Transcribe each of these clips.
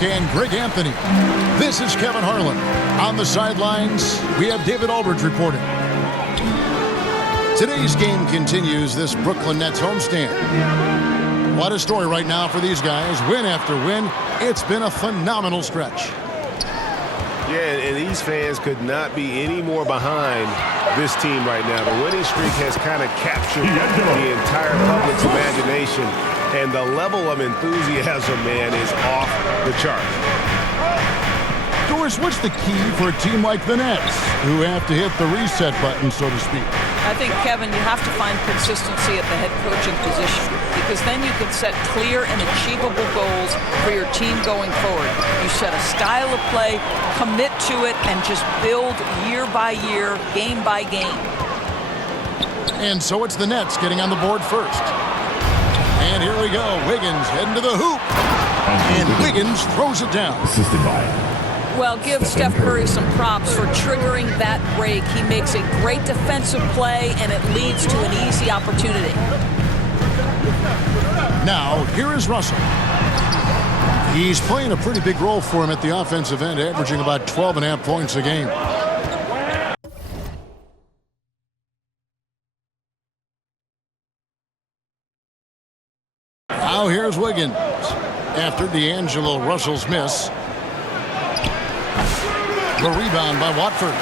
And Greg Anthony. This is Kevin Harlan. On the sidelines, we have David Aldridge reporting. Today's game continues this Brooklyn Nets homestand. What a story right now for these guys. Win after win. It's been a phenomenal stretch. Yeah, and these fans could not be any more behind this team right now. The winning streak has kind of captured the entire public's imagination. And the level of enthusiasm, man, is off the chart. Doris, what's the key for a team like the Nets, who have to hit the reset button, so to speak? I think, Kevin, you have to find consistency at the head coaching position, because then you can set clear and achievable goals for your team going forward. You set a style of play, commit to it, and just build year by year, game by game. And so it's the Nets getting on the board first. And here we go. Wiggins heading to the hoop. And Wiggins throws it down. Assisted by. Well, give Steph Curry some props for triggering that break. He makes a great defensive play, and it leads to an easy opportunity. Now, here is Russell. He's playing a pretty big role for him at the offensive end, averaging about 12.5 points a game. Now here's Wiggins after D'Angelo Russell's miss. The rebound by Watford.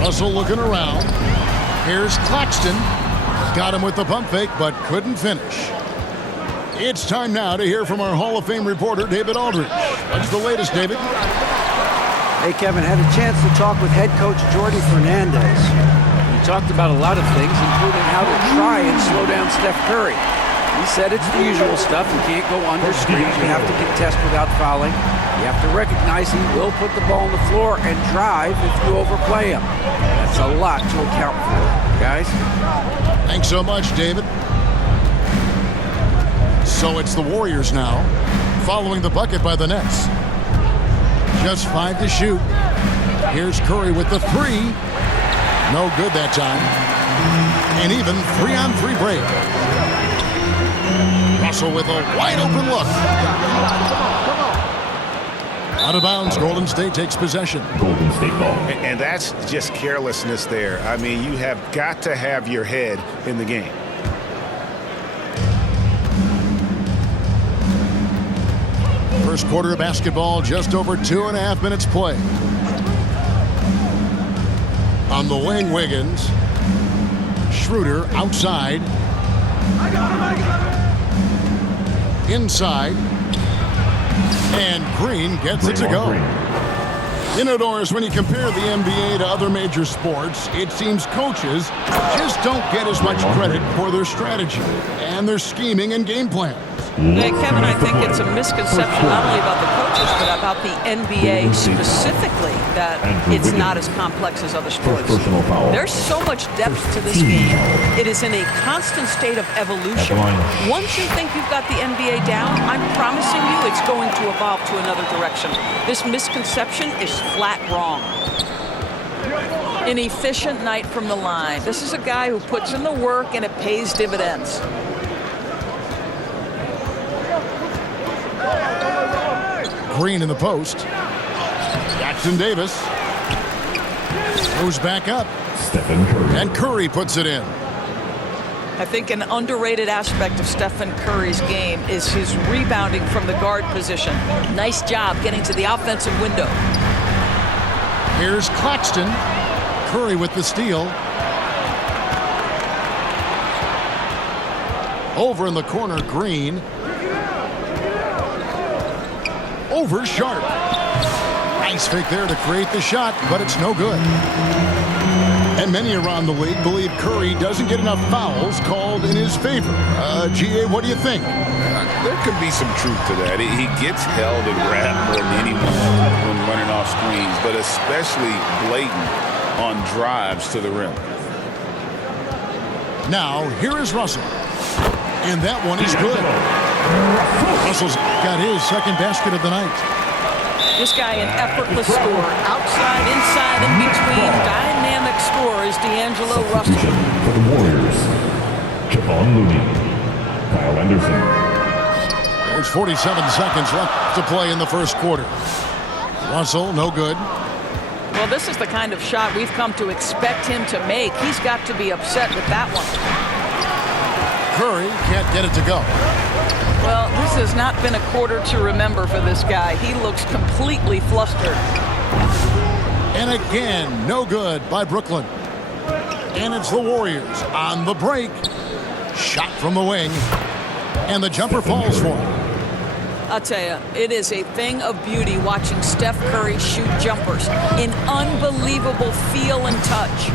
Russell looking around. Here's Claxton. Got him with the pump fake, but couldn't finish. It's time now to hear from our Hall of Fame reporter, David Aldridge. What's the latest, David? Hey, Kevin, had a chance to talk with head coach Jordi Fernandez. We talked about a lot of things, including how to try and slow down Steph Curry. He said it's the usual stuff. You can't go under screens. You have to contest without fouling. You have to recognize he will put the ball on the floor and drive if you overplay him. That's a lot to account for, guys. Thanks so much, David. So it's the Warriors now, following the bucket by the Nets. Just 5 to shoot. Here's Curry with the three. No good that time. And even 3-on-3 break. Russell with a wide open look. Out of bounds, Golden State takes possession. Golden State ball. And that's just carelessness there. I mean, you have got to have your head in the game. First quarter of basketball, just over 2.5 minutes play. On the wing, Wiggins. Schroeder outside. Inside. And Green gets it to go. You know, Doris, when you compare the NBA to other major sports, it seems coaches just don't get as much credit for their strategy and their scheming and game plans. Hey, Kevin, I think it's a misconception not only about the coaches, but about the NBA specifically, that it's not as complex as other sports. There's so much depth to this game. It is in a constant state of evolution. Once you think you've got the NBA down, I'm promising you it's going to evolve to another direction. This misconception is flat wrong. An efficient night from the line. This is a guy who puts in the work and it pays dividends. Green in the post. Jackson Davis goes back up. Stephen Curry. And Curry puts it in. I think an underrated aspect of Stephen Curry's game is his rebounding from the guard position. Nice job getting to the offensive window. Here's Claxton. Curry with the steal. Over in the corner, Green. Over Sharp. Nice fake there to create the shot, but it's no good. And many around the league believe Curry doesn't get enough fouls called in his favor. GA, what do you think? There could be some truth to that. He gets held and grabbed more than anyone when running off screens, but especially blatant on drives to the rim. Now, here is Russell. And that one is good. Russell's got his second basket of the night. This guy an effortless scorer. Outside, inside, in between. Dynamic scorer is D'Angelo Russell. For the Warriors, Kevon Looney. Kyle Anderson. There's 47 seconds left to play in the first quarter. Russell, no good. Well, this is the kind of shot we've come to expect him to make. He's got to be upset with that one. Curry can't get it to go. Well, this has not been a quarter to remember for this guy. He looks completely flustered. And again, no good by Brooklyn. And it's the Warriors on the break. Shot from the wing. And the jumper falls for him. I'll tell you, it is a thing of beauty watching Steph Curry shoot jumpers. An unbelievable feel and touch.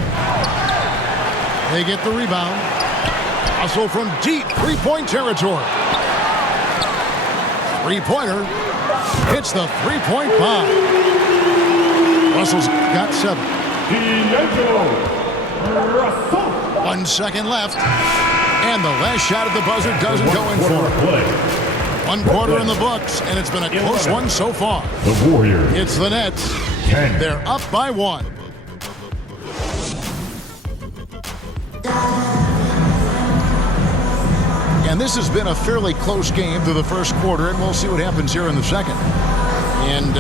They get the rebound. Russell from deep three-point territory. Three-pointer hits the three-point bomb. Russell's got 7. 1 second left. And the last shot at the buzzer doesn't go in for it. 1 quarter in the books, and it's been a close one so far. The Warriors. It's the Nets. 10. They're up by 1. And this has been a fairly close game through the first quarter, and we'll see what happens here in the second. And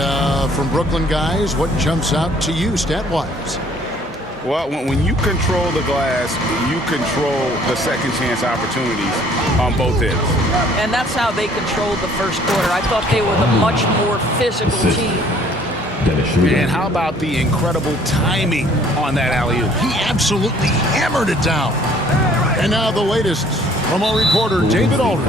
from Brooklyn guys, what jumps out to you stat-wise? Well, when you control the glass, you control the second chance opportunities on both ends. And that's how they controlled the first quarter. I thought they were the much more physical team. And how about the incredible timing on that alley-oop? He absolutely hammered it down. And now the latest from our reporter, David Aldridge.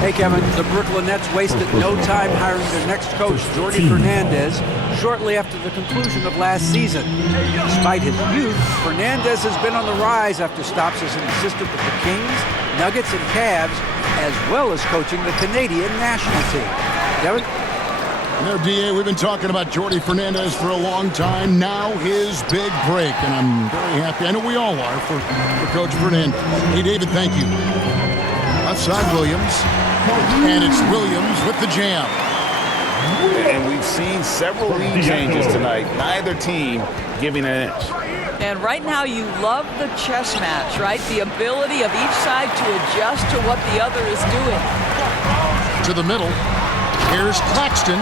Hey, Kevin, the Brooklyn Nets wasted no time hiring their next coach, Jordi Fernandez, shortly after the conclusion of last season. Despite his youth, Fernandez has been on the rise after stops as an assistant with the Kings, Nuggets, and Cavs, as well as coaching the Canadian national team. Kevin? You know, D.A., we've been talking about Jordi Fernandez for a long time. Now his big break, and I'm very happy. I know we all are for Coach Fernandez. Hey, David, thank you. Left side, Williams. And it's Williams with the jam. And we've seen several lead changes tonight. Neither team giving an inch. And right now you love the chess match, right? The ability of each side to adjust to what the other is doing. To the middle. Here's Claxton.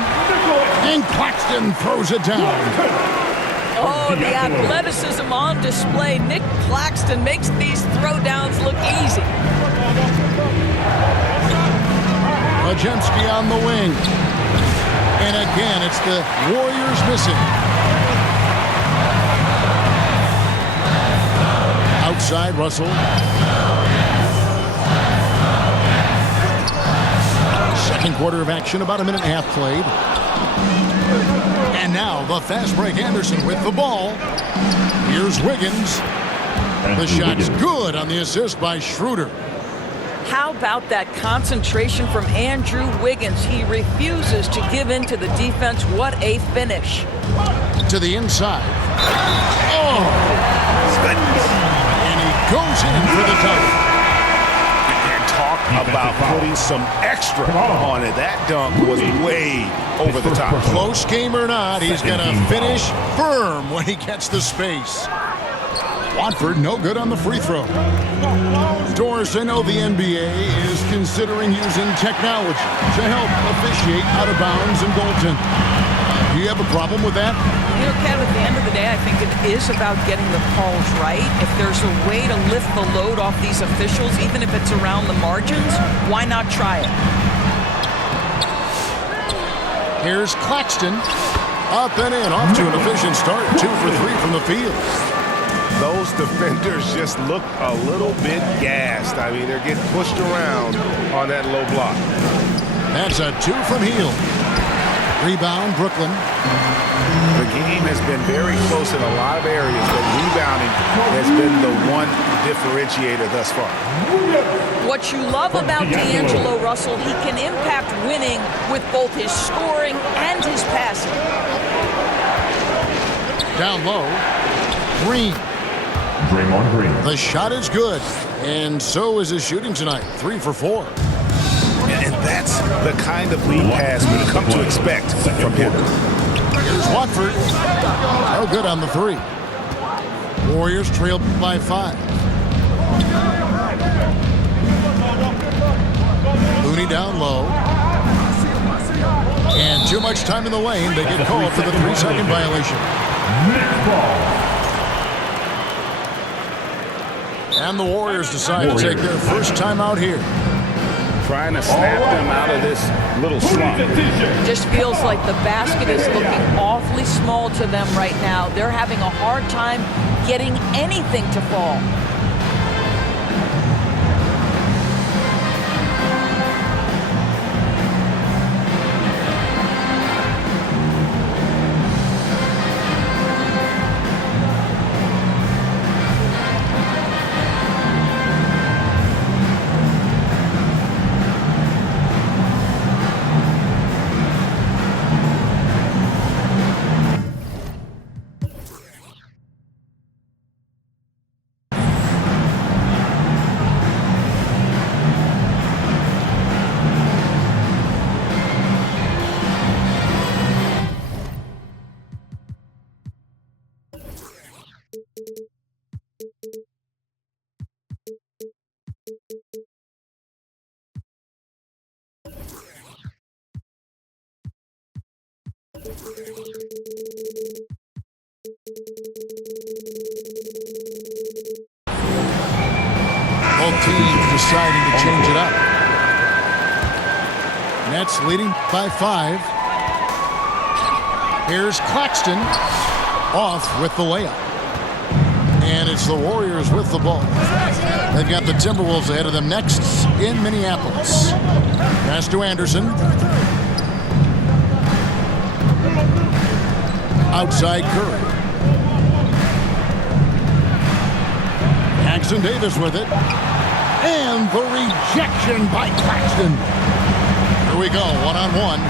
And Claxton throws it down. Oh, the athleticism on display. Nick Claxton makes these throwdowns look easy. Majemski on the wing. And again, it's the Warriors missing. Outside, Russell. Second quarter of action, about a minute and a half played. And now the fast break, Anderson with the ball. Here's Wiggins. The shot's good on the assist by Schroeder. How about that concentration from Andrew Wiggins? He refuses to give in to the defense. What a finish. To the inside. Oh! And he goes in for the dunk. And talk about putting some extra on it. That dunk was way over the top. Close game or not, he's going to finish firm when he gets the space. Watford, no good on the free throw. Doris, I know the NBA is considering using technology to help officiate out of bounds and goaltending. Do you have a problem with that? You know, Ken, at the end of the day, I think it is about getting the calls right. If there's a way to lift the load off these officials, even if it's around the margins, why not try it? Here's Claxton. Up and in, off to an efficient start. 2 for 3 from the field. Those defenders just look a little bit gassed. I mean, they're getting pushed around on that low block. That's a 2 from Hield. Rebound, Brooklyn. The game has been very close in a lot of areas, but rebounding has been the one differentiator thus far. What you love about D'Angelo Russell, he can impact winning with both his scoring and his passing. Down low, Green. Draymond Green. The shot is good, and so is his shooting tonight. 3 for 4. And that's the kind of lead pass we've come to expect from him. Here's Watford. No good on the 3. Warriors trailed by 5. Jimmy down low. And too much time in the lane. They get called for the 3-second violation. Next ball. And the Warriors decide to take their first time out here. Trying to snap them out of this little slump. Just feels like the basket is looking awfully small to them right now. They're having a hard time getting anything to fall. Both teams deciding to change it up. Nets leading by 5. Here's Claxton off with the layup. And it's the Warriors with the ball. They've got the Timberwolves ahead of them next in Minneapolis. Pass to Anderson. Outside Curry. Jackson Davis with it. And the rejection by Claxton. Here we go, one-on-one.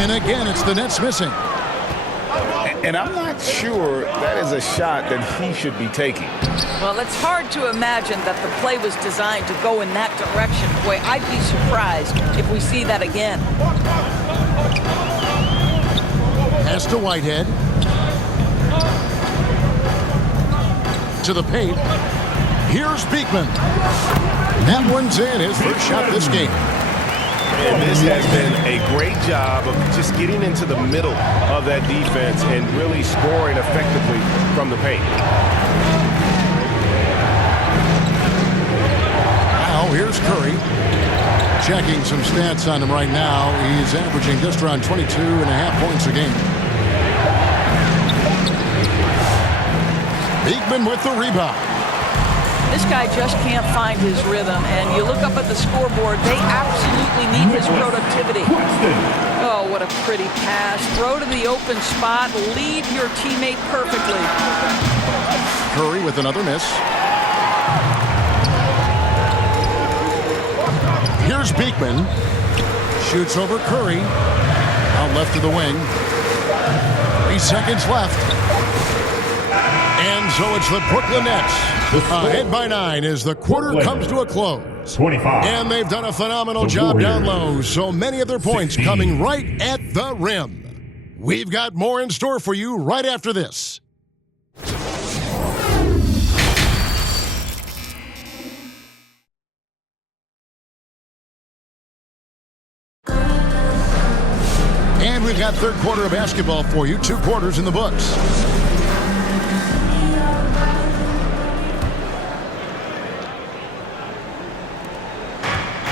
And again, it's the Nets missing. And I'm not sure that is a shot that he should be taking. Well, it's hard to imagine that the play was designed to go in that direction. Boy, I'd be surprised if we see that again. Pass to Whitehead. To the paint. Here's Beekman. That one's in, his first shot this game. And this has been a great job of just getting into the middle of that defense and really scoring effectively from the paint. Now here's Curry. Checking some stats on him right now. He's averaging just around 22.5 points a game. Beekman with the rebound. This guy just can't find his rhythm, and you look up at the scoreboard, they absolutely need his productivity. Oh, what a pretty pass. Throw to the open spot, lead your teammate perfectly. Curry with another miss. Here's Beekman. Shoots over Curry. Out left to the wing. 3 seconds left. And so it's the Brooklyn Nets ahead by 9 as the quarter comes to a close. 25. And they've done a phenomenal job down low. So many of their points coming right at the rim. We've got more in store for you right after this. And we've got third quarter of basketball for you. 2 quarters in the books.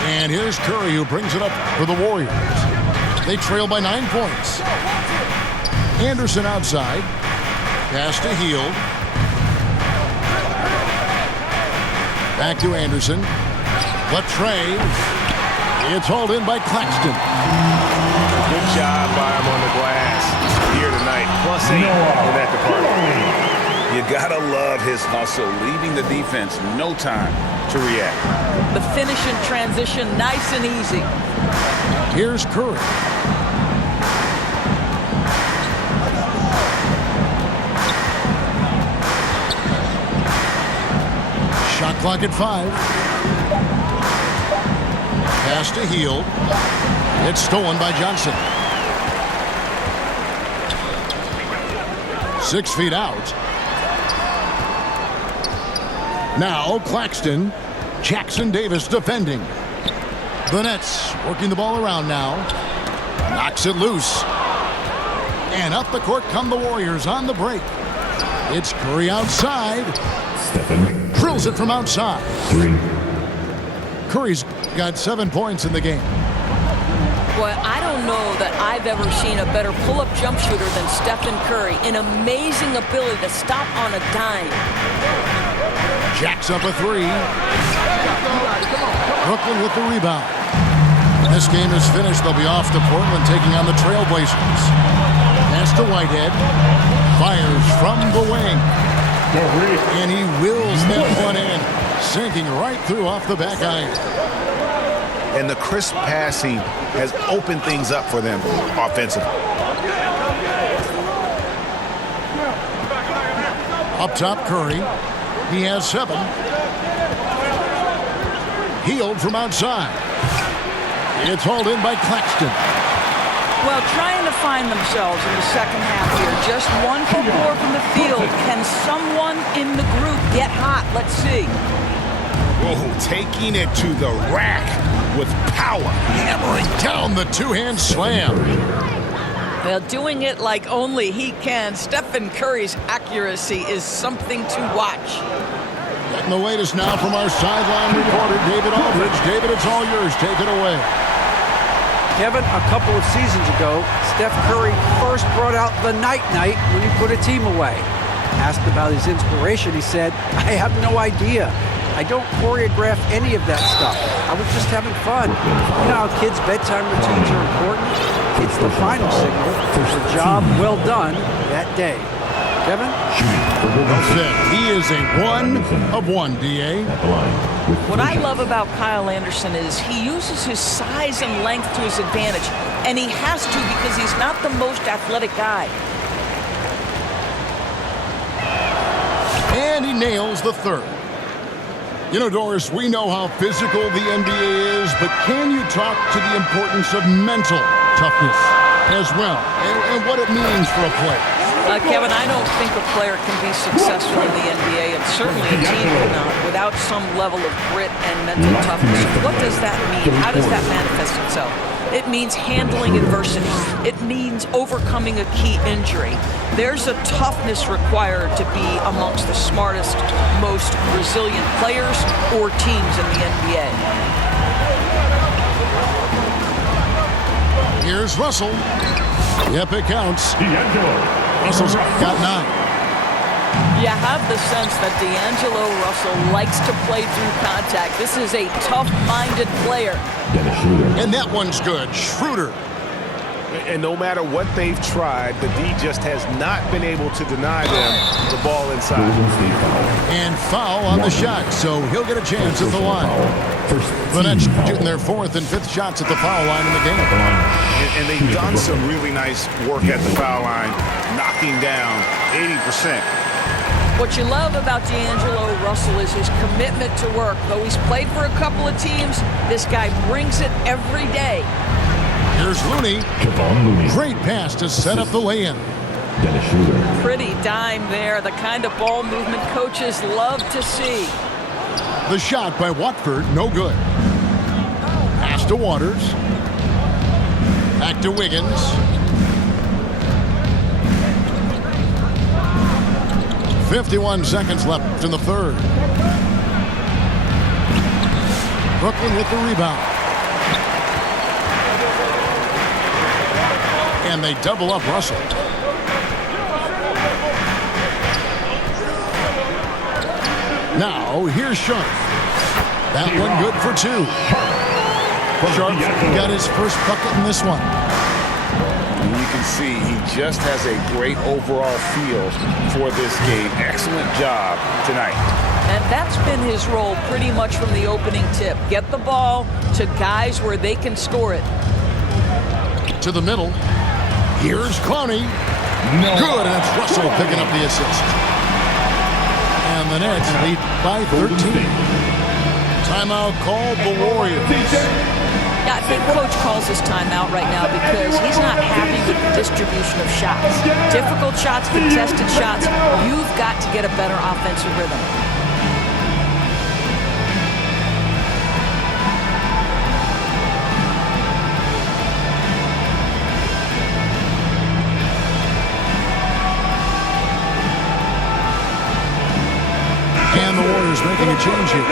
And here's Curry, who brings it up for the Warriors. They trail by 9 points. Anderson outside. Pass to Hield. Back to Anderson. Latrey. It's hauled in by Claxton. Good job by him on the glass here tonight. +8 in that department. You gotta love his hustle, leaving the defense no time to react. The finish in transition, nice and easy. Here's Curry. Shot clock at 5. Pass to Hield. It's stolen by Johnson. 6 feet out. Now Claxton. Jackson Davis defending. The Nets working the ball around now. Knocks it loose. And up the court come the Warriors on the break. It's Curry outside. Stephen. Drills it from outside. 3. Curry's got 7 points in the game. Boy, I don't know that I've ever seen a better pull-up jump shooter than Stephen Curry. An amazing ability to stop on a dime. Jacks up a 3. Brooklyn with the rebound. This game is finished. They'll be off to Portland taking on the Trailblazers. Pass to Whitehead. Fires from the wing. And he wills that one in. Sinking right through off the back iron. And the crisp passing has opened things up for them offensively. Up top, Curry. He has 7. Healed from outside. It's hauled in by Claxton. Well, trying to find themselves in the second half here. Just 1 for 4 from the field. Can someone in the group get hot? Let's see. Whoa, taking it to the rack with power. Hammering down the two-hand slam. Well, doing it like only he can. Stephen Curry's accuracy is something to watch. Getting the latest now from our sideline reporter, David Aldridge. David, it's all yours. Take it away. Kevin, a couple of seasons ago, Steph Curry first brought out the night-night when he put a team away. Asked about his inspiration, he said, "I have no idea. I don't choreograph any of that stuff. I was just having fun." You know how kids' bedtime routines are important? It's the final signal for a job well done that day. Kevin? Well said. He is a 1 of 1, D.A. What I love about Kyle Anderson is he uses his size and length to his advantage, and he has to because he's not the most athletic guy. And he nails the 3rd. You know, Doris, we know how physical the NBA is, but can you talk to the importance of mental toughness as well, and what it means for a player? Kevin, I don't think a player can be successful in the NBA, and certainly a team cannot, without some level of grit and mental toughness. What does that mean? How does that manifest itself? It means handling adversity. It means overcoming a key injury. There's a toughness required to be amongst the smartest, most resilient players or teams in the NBA. Here's Russell. Yep, it counts. Russell's got 9. You have the sense that D'Angelo Russell likes to play through contact. This is a tough-minded player. And that one's good. Schroeder. And no matter what they've tried, the D just has not been able to deny them the ball inside. And foul on the shot, so he'll get a chance at the line. The Nets shooting their 4th and 5th shots at the foul line in the game. And they've done some really nice work at the foul line, knocking down 80%. What you love about D'Angelo Russell is his commitment to work. Though he's played for a couple of teams, this guy brings it every day. Here's Looney. Great pass to set up the lay-in. Pretty dime there, the kind of ball movement coaches love to see. The shot by Watford, no good. Pass to Waters. Back to Wiggins. .51 seconds left in the 3rd. Brooklyn with the rebound. And they double up Russell. Now, here's Sharp. That one good for 2. Sharp got his first bucket in this one. And you can see he just has a great overall feel for this game. Excellent job tonight. And that's been his role pretty much from the opening tip. Get the ball to guys where they can score it. To the middle. Here's Clowney. Good, and it's Russell picking up the assist. And the Nets lead by 13. Timeout called the Warriors. Yeah, I think Coach calls his timeout right now because he's not happy with the distribution of shots. Difficult shots, contested shots. You've got to get a better offensive rhythm. making a change here.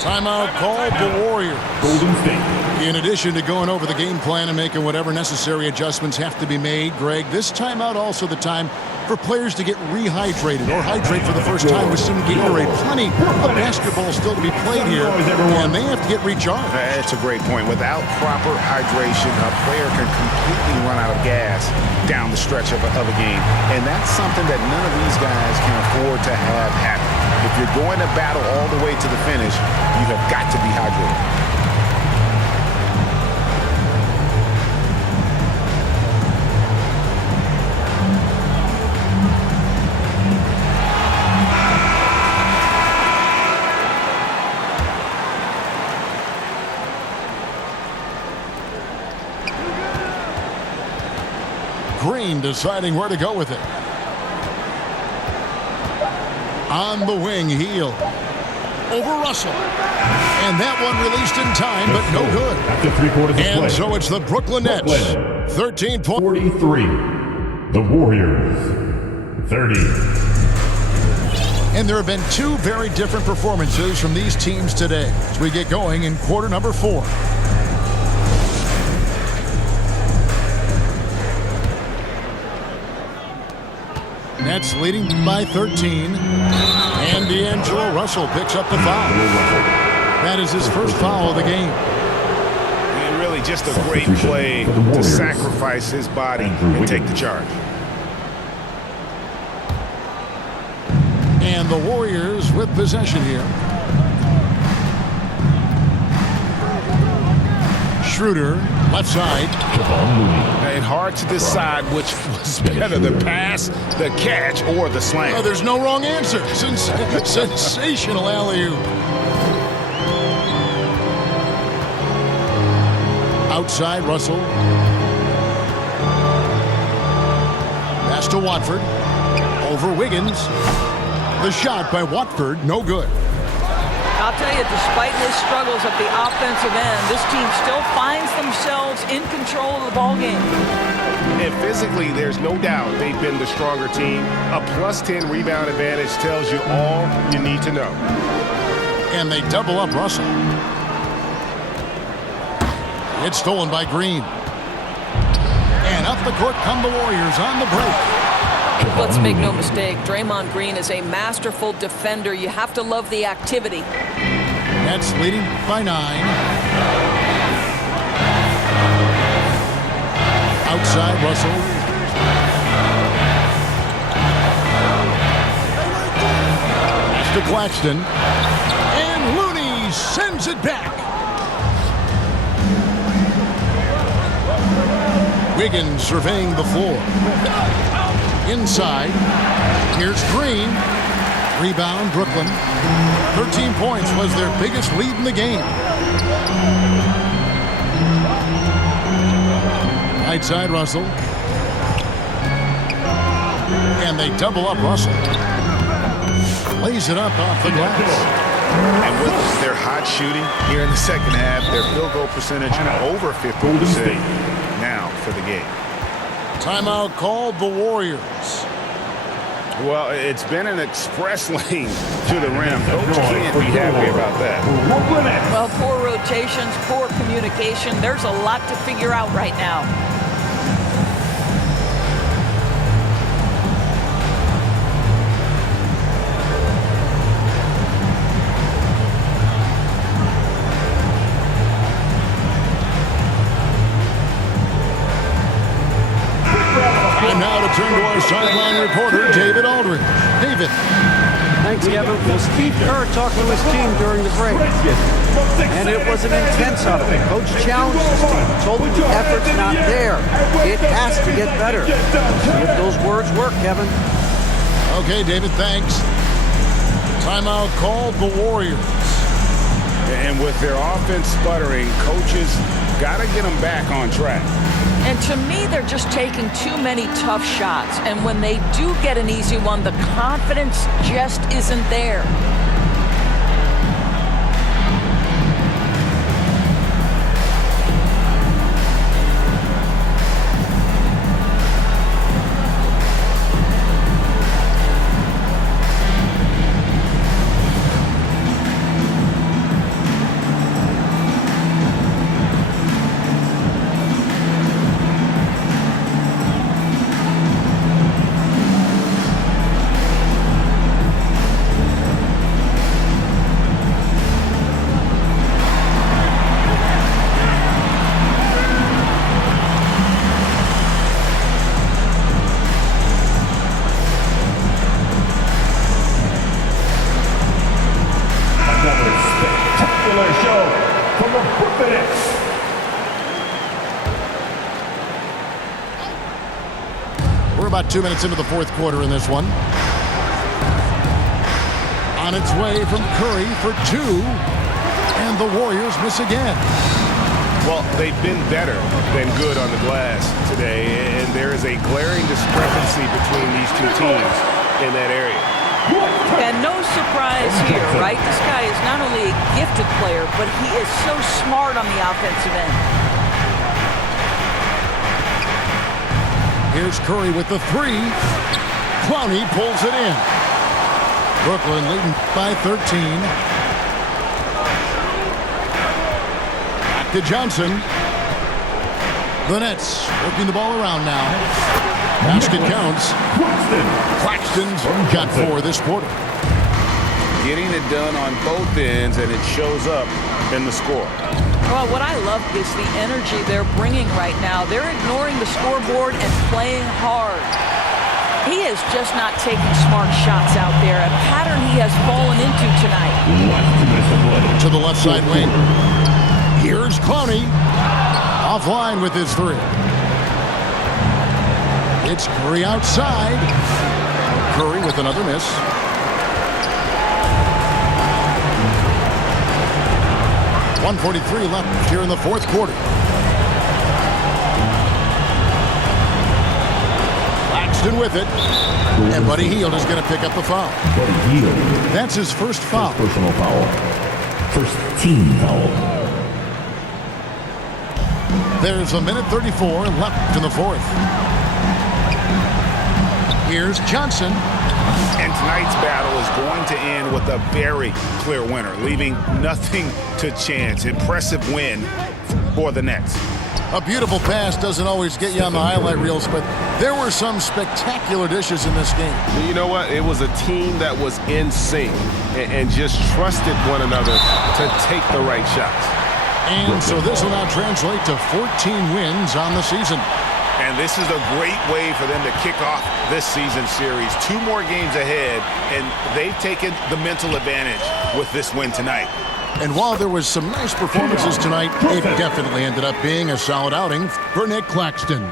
Timeout called the Warriors. Golden State. In addition to going over the game plan and making whatever necessary adjustments have to be made, Greg, this timeout also the time for players to get rehydrated or hydrate for the first time with some Gatorade. Plenty of basketball still to be played here, and they have to get recharged. That's a great point. Without proper hydration, a player can completely run out of gas down the stretch of a game. And that's something that none of these guys can afford to have happen. If you're going to battle all the way to the finish, you have got to be hydrated. Green deciding where to go with it. On the wing, Heel. Over Russell. And that one released in time, but no good. After 3/4 of And play. so it's the Brooklyn Nets. 13 points. 43. The Warriors. 30. And there have been two very different performances from these teams today as we get going in quarter number 4. Nets leading by 13. And D'Angelo Russell picks up the foul. That is his first foul of the game. And really just a great play to sacrifice his body and take the charge. And the Warriors with possession here. Schroeder, left side. And hard to decide which was better, the pass, the catch, or the slam. Oh, there's no wrong answer. Sensational alley-oop. Outside, Russell. Pass to Watford. Over Wiggins. The shot by Watford, no good. I'll tell you, despite his struggles at the offensive end, this team still finds themselves in control of the ball game. And physically, there's no doubt they've been the stronger team. A +10 rebound advantage tells you all you need to know. And they double up Russell. It's stolen by Green. And up the court come the Warriors on the break. Let's make no mistake, Draymond Green is a masterful defender. You have to love the activity. Nets leading by 9. Outside, Russell. Pass to Claxton. And Looney sends it back. Wiggins surveying the floor. Inside. Here's Green. Rebound, Brooklyn. 13 points was their biggest lead in the game. Right side, Russell. And they double up Russell. Lays it up off the glass. And with their hot shooting here in the second half, their field goal percentage over 50% now for the game. Timeout called the Warriors. Well, it's been an express lane to the rim. Coach can't be happy about that. Well, poor rotations, poor communication. There's a lot to figure out right now. And now to turn to our sideline reporter, David Aldridge. David. Thanks, Kevin. Well, Steve Kerr talked to his team during the break, and it was an intense outfit. Coach challenged his team, told them the effort's not there. It has to get better. See if those words work, Kevin. Okay, David, thanks. Timeout called the Warriors. And with their offense sputtering, coaches got to get them back on track. And to me, they're just taking too many tough shots. And when they do get an easy one, the confidence just isn't there. About 2 minutes into the fourth quarter in this one. On its way from Curry for two. And the Warriors miss again. Well, they've been better than good on the glass today, and there is a glaring discrepancy between these two teams in that area. And no surprise here, right? This guy is not only a gifted player, but he is so smart on the offensive end. Here's Curry with the three. Clowney pulls it in. Brooklyn leading by 13. Back to Johnson. The Nets working the ball around now. Basket counts. Claxton's got 4 this quarter. Getting it done on both ends, and it shows up in the score. Well, what I love is the energy they're bringing right now. They're ignoring the scoreboard and playing hard. He is just not taking smart shots out there, a pattern he has fallen into tonight. To the left side wing. Here's Clowney. Offline with his three. It's Curry outside. Curry with another miss. .143 left here in the fourth quarter. Claxton with it. And Buddy Hield is going to pick up the foul. Buddy Hield. That's his first foul. Personal foul. First team foul. There's a minute 34 left in the fourth. Here's Johnson. And tonight's battle is going to end with a very clear winner, leaving nothing to chance. Impressive win for the Nets. A beautiful pass doesn't always get you on the highlight reels, but there were some spectacular dishes in this game. You know what? It was a team that was in sync and just trusted one another to take the right shots. And so this will now translate to 14 wins on the season. And this is a great way for them to kick off this season series. 2 more games ahead, and they've taken the mental advantage with this win tonight. And while there was some nice performances tonight, it definitely ended up being a solid outing for Nick Claxton.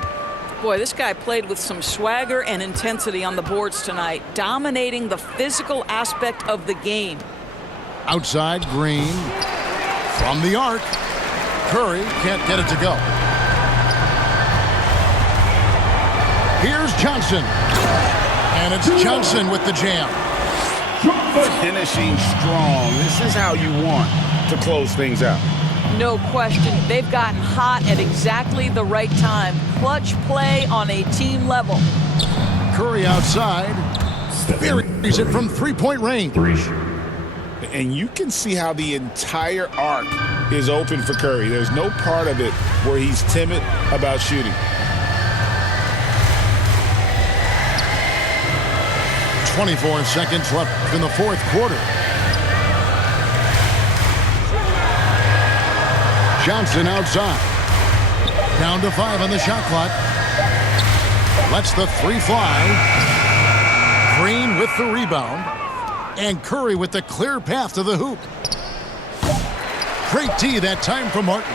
Boy, this guy played with some swagger and intensity on the boards tonight, dominating the physical aspect of the game. Outside, Green. From the arc. Curry can't get it to go. Here's Johnson. And it's Johnson with the jam. Finishing strong. This is how you want to close things out. No question. They've gotten hot at exactly the right time. Clutch play on a team level. Curry outside. Buries it from three-point range. And you can see how the entire arc is open for Curry. There's no part of it where he's timid about shooting. 24 seconds left in the fourth quarter. Johnson outside. Down to 5 on the shot clock. Lets the three fly. Green with the rebound. And Curry with the clear path to the hoop. Great D that time from Martin.